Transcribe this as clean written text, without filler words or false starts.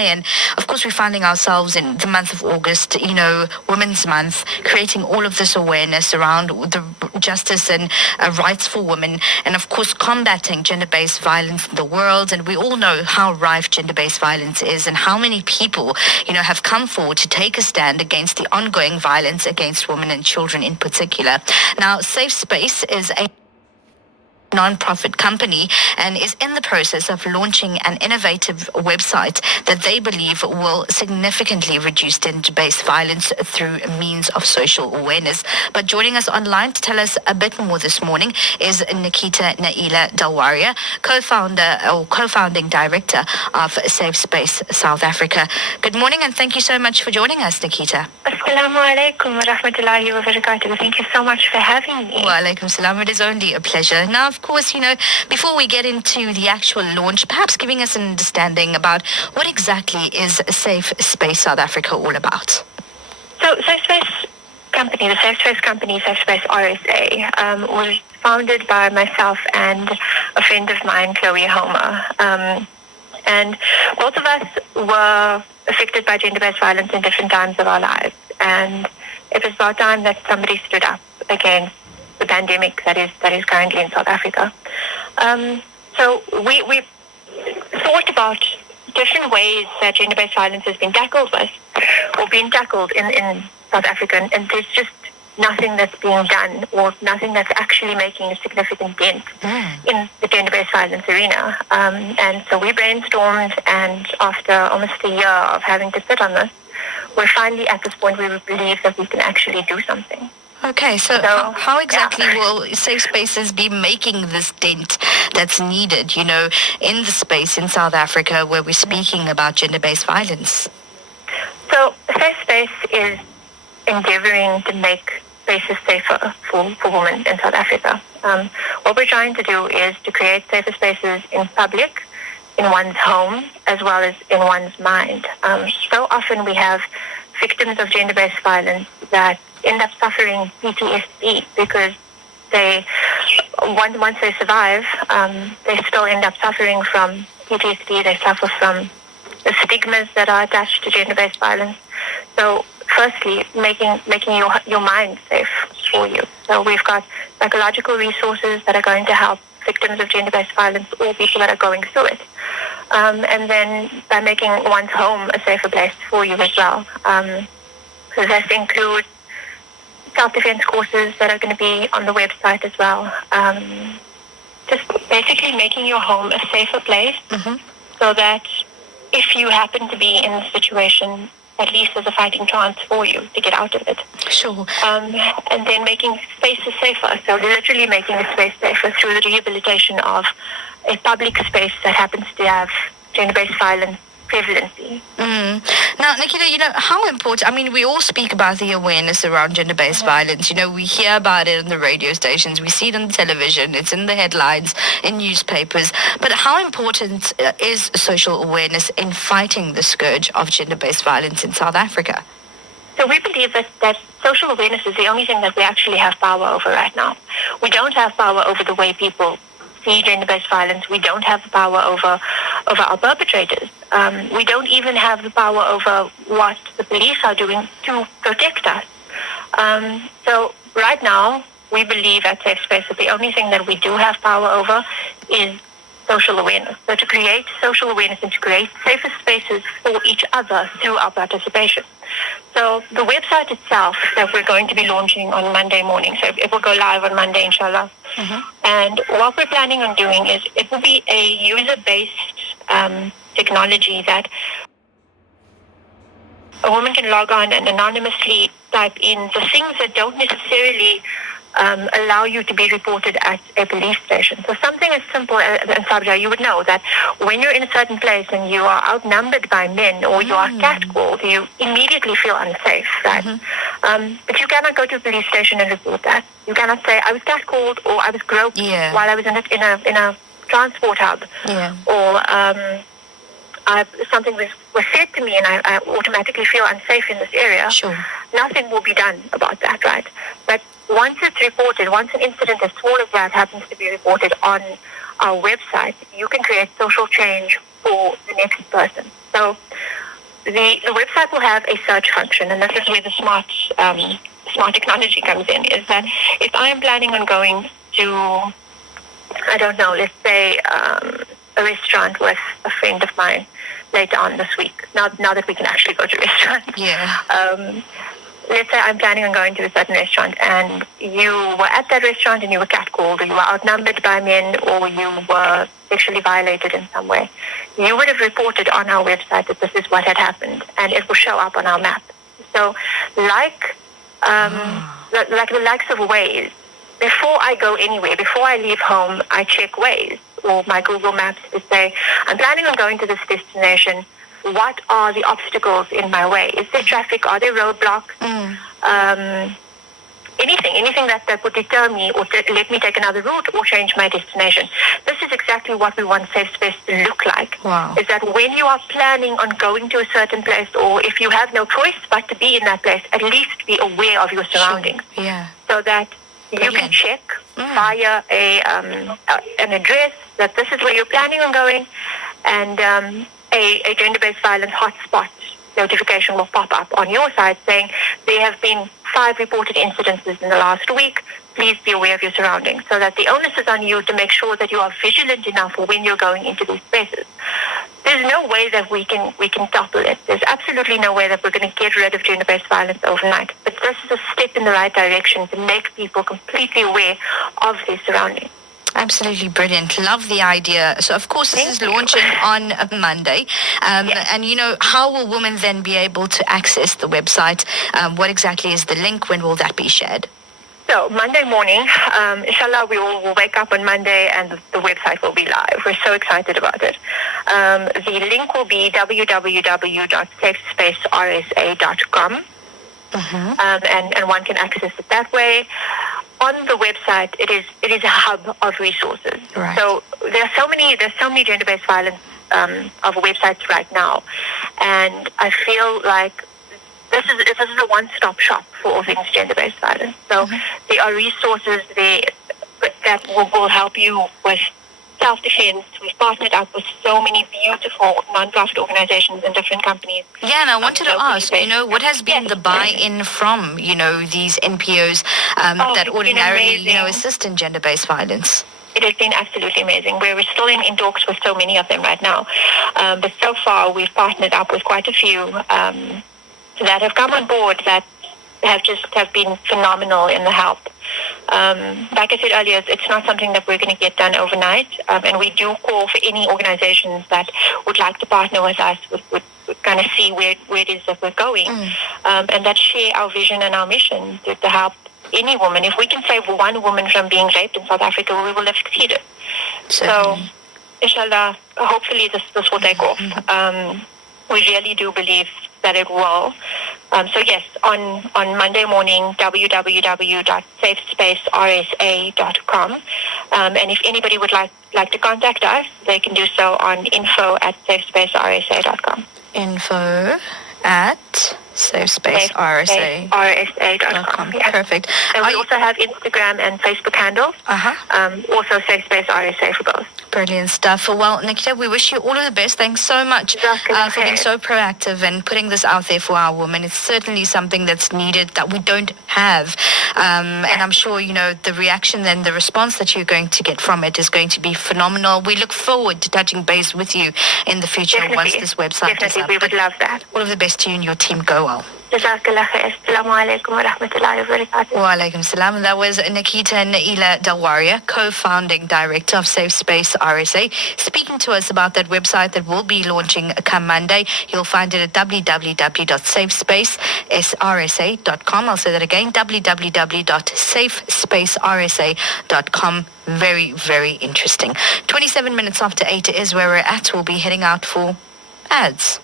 And of course, we're finding ourselves in the month of August, Women's Month, creating all of this awareness around the justice and rights for women, and of course, combating gender-based violence in the world. And we all know how rife gender-based violence is, and how many people, have come forward to take a stand against the ongoing violence against women and children in particular. Now, Safe Space is a non-profit company and is in the process of launching an innovative website that they believe will significantly reduce gender-based violence through means of social awareness. But joining us online to tell us a bit more this morning is Nikita Naila Dalwaria, co-founding director of Safe Space South Africa. Good morning, and thank you so much for joining us, Nikita. Assalamu alaikum wa rahmatullahi wa barakatuh. Thank you so much for having me. Wa alaikum salam. It is only a pleasure. Now, of course, before we get into the actual launch, perhaps giving us an understanding about what exactly is Safe Space South Africa all about. So, Safe Space Company, the Safe Space Company, Safe Space RSA, was founded by myself and a friend of mine, Chloe Homer. And both of us were affected by gender-based violence in different times of our lives. And it was about time that somebody stood up against the pandemic that is currently in South Africa. So we thought about different ways that gender-based violence has been tackled in South Africa, and there's just nothing that's being done, or nothing that's actually making a significant dent in the gender-based violence arena. And so we brainstormed, and after almost a year of having to sit on this, we're finally at this point where we believe that we can actually do something. Okay, so how exactly will Safe Spaces be making this dent that's needed, in the space in South Africa where we're speaking about gender-based violence? So Safe Space is endeavoring to make spaces safer for women in South Africa. What we're trying to do is to create safer spaces in public, in one's home, as well as in one's mind. So often we have victims of gender-based violence that end up suffering PTSD because once they survive, they still end up suffering from PTSD. They suffer from the stigmas that are attached to gender-based violence. So firstly, making your mind safe for you. So we've got psychological resources that are going to help victims of gender-based violence or people that are going through it. And then by making one's home a safer place for you as well. So this includes self-defense courses that are going to be on the website as well. Just basically making your home a safer place so that if you happen to be in a situation, at least there's a fighting chance for you to get out of it. Sure. And then making spaces safer. So literally making a space safer through the rehabilitation of a public space that happens to have gender-based violence prevalency. Now, Nikita, how important, we all speak about the awareness around gender-based violence. We hear about it on the radio stations, we see it on television, it's in the headlines, in newspapers. But how important is social awareness in fighting the scourge of gender-based violence in South Africa? So we believe that social awareness is the only thing that we actually have power over right now. We don't have power over the way people see gender-based violence. We don't have the power over our perpetrators. We don't even have the power over what the police are doing to protect us. So right now, we believe at Safe Space that the only thing that we do have power over is social awareness. So to create social awareness and to create safer spaces for each other through our participation. So the website itself that we're going to be launching on Monday morning, so it will go live on Monday, inshallah. And what we're planning on doing is it will be a user-based technology that a woman can log on and anonymously type in the things that don't necessarily allow you to be reported at a police station. So something as simple as, and Sabja, you would know that when you're in a certain place and you are outnumbered by men or you are catcalled, you immediately feel unsafe, right? But you cannot go to a police station and report that. You cannot say, I was catcalled or I was groped while I was in a transport hub. Or something was said to me and I automatically feel unsafe in this area. Sure. Nothing will be done about that, right? But once it's reported, once an incident as small as that happens to be reported on our website, you can create social change for the next person. So the website will have a search function, and this is where the smart technology comes in, is that if I am planning on going to, I don't know, let's say a restaurant with a friend of mine later on this week, now that we can actually go to restaurants. Yeah. Let's say I'm planning on going to a certain restaurant and you were at that restaurant and you were catcalled, or you were outnumbered by men, or you were sexually violated in some way. You would have reported on our website that this is what had happened, and it will show up on our map. So like the likes of Waze, before I go anywhere, before I leave home, I check Waze or my Google Maps to say, I'm planning on going to this destination. What are the obstacles in my way? Is there traffic? Are there roadblocks? Anything that would deter me or let me take another route or change my destination. This is exactly what we want Safe Space to look like. Wow. Is that when you are planning on going to a certain place, or if you have no choice but to be in that place, at least be aware of your surroundings. Sure. Yeah. So that you can check via an address that this is where you're planning on going, and a gender-based violence hotspot notification will pop up on your side saying there have been 5 reported incidences in the last week. Please be aware of your surroundings, so that the onus is on you to make sure that you are vigilant enough when you're going into these spaces. There's no way that we can topple it. There's absolutely no way that we're going to get rid of gender-based violence overnight. But this is a step in the right direction to make people completely aware of their surroundings. Absolutely brilliant. Love the idea. So, of course, this is launching on Monday. Yes. And, how will women then be able to access the website? What exactly is the link? When will that be shared? So Monday morning, inshallah, we will wake up on Monday and the website will be live. We're so excited about it. The link will be www.safespacersa.com. And one can access it that way. On the website, it is a hub of resources. Right. So there's so many gender-based violence of websites right now, and I feel like this is a one-stop shop for all things gender-based violence. So there are resources there that will help you with self-defense. We've partnered up with so many beautiful non-profit organizations and different companies. Yeah, and I wanted to ask, what has been Yes. the buy-in from, these NPOs that It's been ordinarily, amazing. assist in gender-based violence? It has been absolutely amazing. We're still in talks with so many of them right now. But so far, we've partnered up with quite a few that have come on board that have been phenomenal in the help. Like I said earlier, it's not something that we're going to get done overnight. And we do call for any organizations that would like to partner with us, would kind of see where it is that we're going, and that share our vision and our mission to help any woman. If we can save one woman from being raped in South Africa, we will have succeeded. So, inshallah, hopefully this will take off. We really do believe that it will. So yes, on Monday morning, www.safespacersa.com. And if anybody would like to contact us, they can do so on info@safespacersa.com. info@safespacersa.com. Yes. Perfect. And we also have Instagram and Facebook handles. Also Safe Space RSA for both. Brilliant stuff. Well, Nikita, we wish you all of the best. Thanks so much for being so proactive and putting this out there for our women. It's certainly something that's needed that we don't have. And I'm sure, the reaction and the response that you're going to get from it is going to be phenomenal. We look forward to touching base with you in the future once this website is up. We would love that. All of the best to you and your team. Go well. Jazakallah khair. Assalamu alaikum wa rahmatullahi wa barakatuh. Wa alaikum salam. That was Nikita Naila Dalwaria, co-founding director of Safe Space RSA, speaking to us about that website that will be launching come Monday. You'll find it at www.safespacersa.com. I'll say that again, www.safespacersa.com. Very, very interesting. 27 minutes after 8 is where we're at. We'll be heading out for ads.